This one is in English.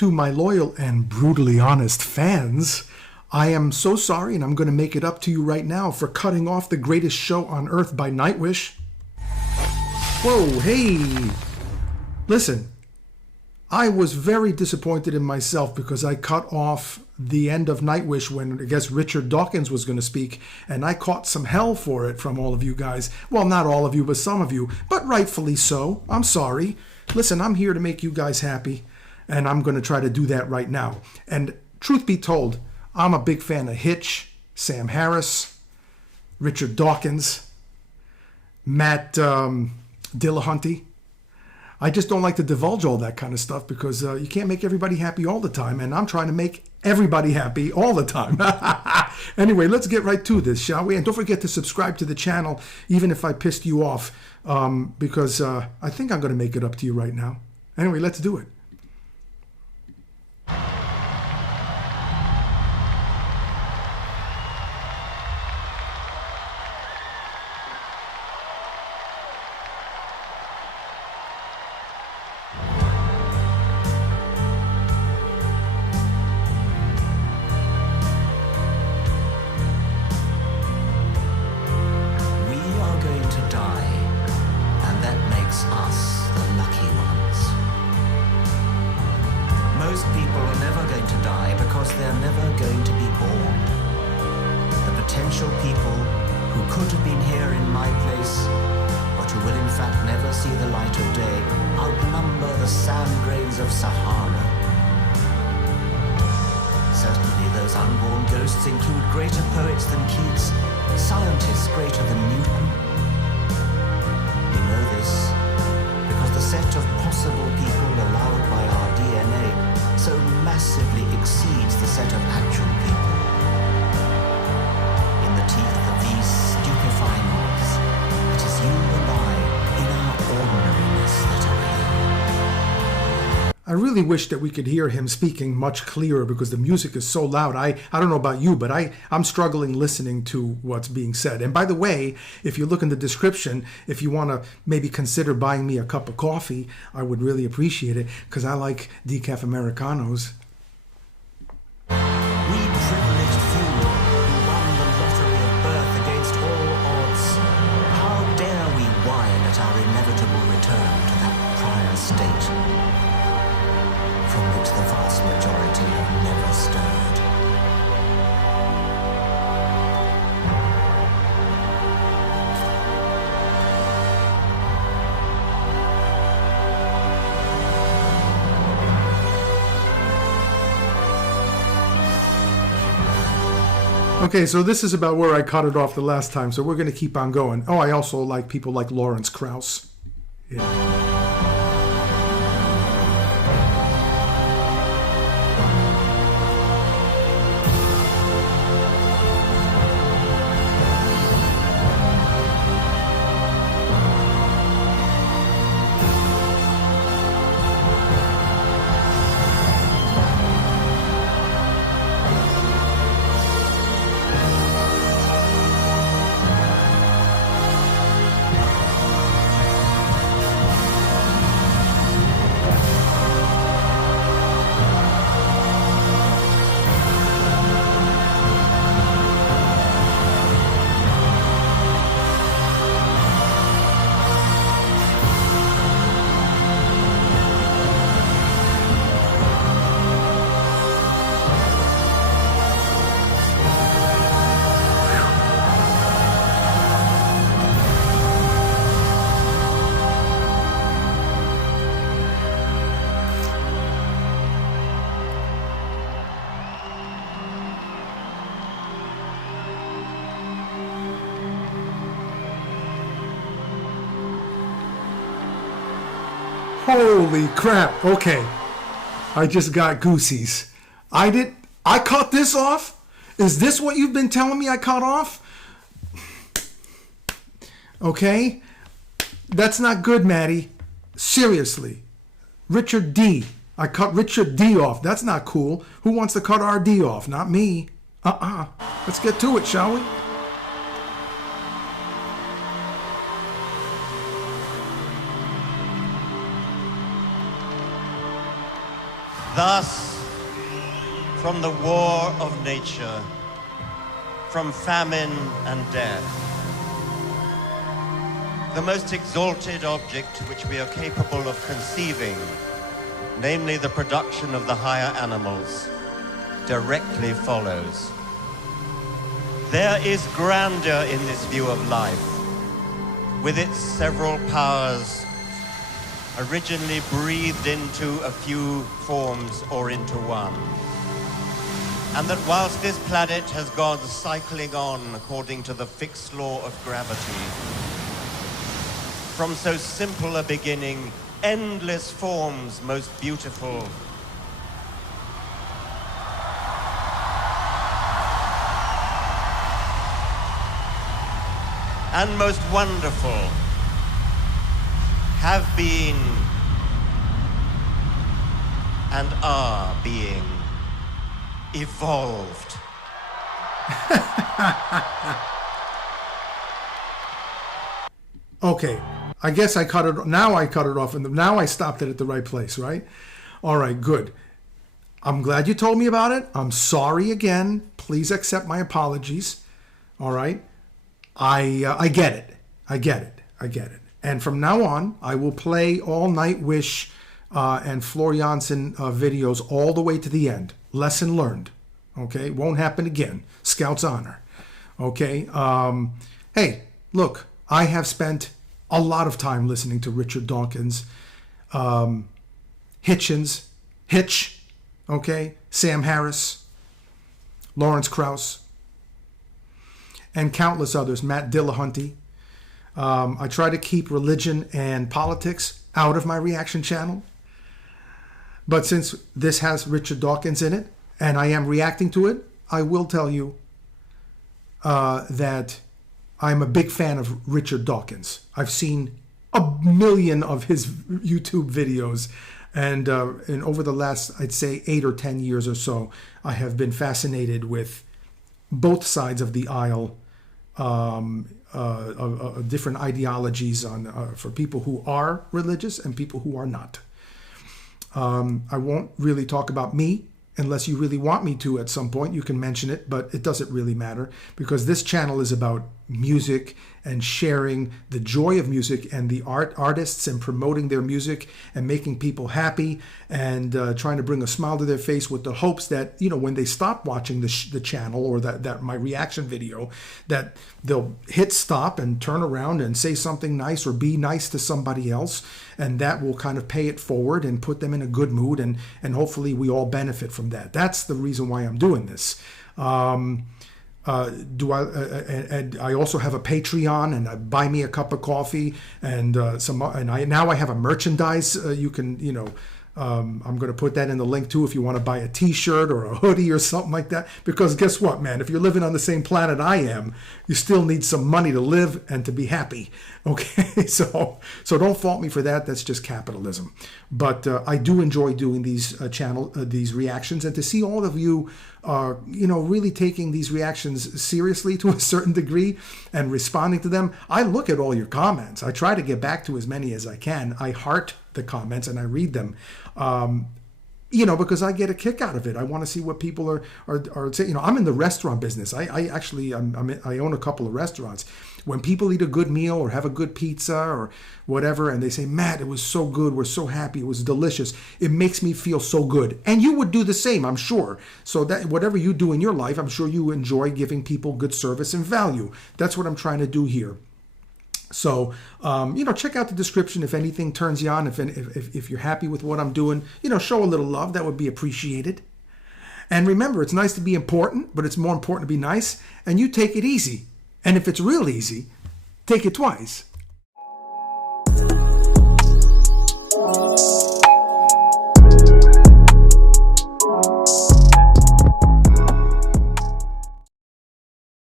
To my loyal and brutally honest fans, I am so sorry, and I'm going to make it up to you right now for cutting off the greatest show on earth by Nightwish. Whoa, hey! Listen, I was very disappointed in myself because I cut off the end of Nightwish when I guess Richard Dawkins was going to speak, and I caught some hell for it from all of you guys. Well, not all of you, but some of you, but rightfully so. I'm sorry. Listen, I'm here to make you guys happy, and I'm going to try to do that right now. And truth be told, I'm a big fan of Hitch, Sam Harris, Richard Dawkins, Matt Dillahunty. I just don't like to divulge all that kind of stuff because you can't make everybody happy all the time, and I'm trying to make everybody happy all the time. Anyway, let's get right to this, shall we? And don't forget to subscribe to the channel, even if I pissed you off, because I think I'm going to make it up to you right now. Anyway, let's do it. I really wish that we could hear him speaking much clearer because the music is so loud. I don't know about you, but I'm struggling listening to what's being said. And by the way, if you look in the description, if you want to maybe consider buying me a cup of coffee, I would really appreciate it because I like decaf Americanos. Okay, so this is about where I cut it off the last time, so we're going to keep on going. Oh, I also like people like Lawrence Krauss. Yeah. Holy crap. Okay. I just got goosies. I cut this off? Is this what you've been telling me I cut off? Okay. That's not good, Maddie. Seriously. Richard D. I cut Richard D off. That's not cool. Who wants to cut RD off? Not me. Let's get to it, shall we? Thus, from the war of nature, from famine and death, the most exalted object which we are capable of conceiving, namely the production of the higher animals, directly follows. There is grandeur in this view of life, with its several powers originally breathed into a few forms or into one. And that whilst this planet has gone cycling on according to the fixed law of gravity, from so simple a beginning, endless forms most beautiful and most wonderful have been and are being evolved. Okay, I guess I cut it. Now I cut it off, and now I stopped it at the right place, right? All right, good. I'm glad you told me about it. I'm sorry again. Please accept my apologies. All right. I get it. I get it. And from now on, I will play all Nightwish and Floor Jansen videos all the way to the end. Lesson learned. Okay, won't happen again. Scout's honor. Okay. Hey, look, I have spent a lot of time listening to Richard Dawkins, Hitch, okay, Sam Harris, Lawrence Krauss, and countless others, Matt Dillahunty. I try to keep religion and politics out of my reaction channel. But since this has Richard Dawkins in it, and I am reacting to it, I will tell you that I'm a big fan of Richard Dawkins. I've seen a million of his YouTube videos, and over the last, I'd say, 8 or 10 years or so, I have been fascinated with both sides of the aisle, different ideologies for people who are religious and people who are not. I won't really talk about me unless you really want me to at some point. You can mention it, but it doesn't really matter because this channel is about music and sharing the joy of music and the artists and promoting their music and making people happy and trying to bring a smile to their face with the hopes that, you know, when they stop watching the channel or that my reaction video, that they'll hit stop and turn around and say something nice or be nice to somebody else, and that will kind of pay it forward and put them in a good mood, and hopefully we all benefit from that. That's the reason why I'm doing this. And I also have a Patreon, and buy me a cup of coffee, and now I have a merchandise. You can, you know, I'm going to put that in the link too if you want to buy a t-shirt or a hoodie or something like that, because guess what, man, if you're living on the same planet I am, you still need some money to live and to be happy. Okay, so don't fault me for that. That's just capitalism. But I do enjoy doing these these reactions, and to see all of you you know, really taking these reactions seriously to a certain degree and responding to them. I look at all your comments. I try to get back to as many as I can. I heart the comments and I read them, you know, because I get a kick out of it. I want to see what people are saying. You know, I'm in the restaurant business. I actually own a couple of restaurants. When people eat a good meal or have a good pizza or whatever, and they say, Matt, it was so good, we're so happy, it was delicious, it makes me feel so good. And you would do the same, I'm sure. So that whatever you do in your life, I'm sure you enjoy giving people good service and value. That's what I'm trying to do here. So, you know, check out the description if anything turns you on. If you're happy with what I'm doing, you know, show a little love. That would be appreciated. And remember, it's nice to be important, but it's more important to be nice. And you take it easy. And if it's real easy, take it twice.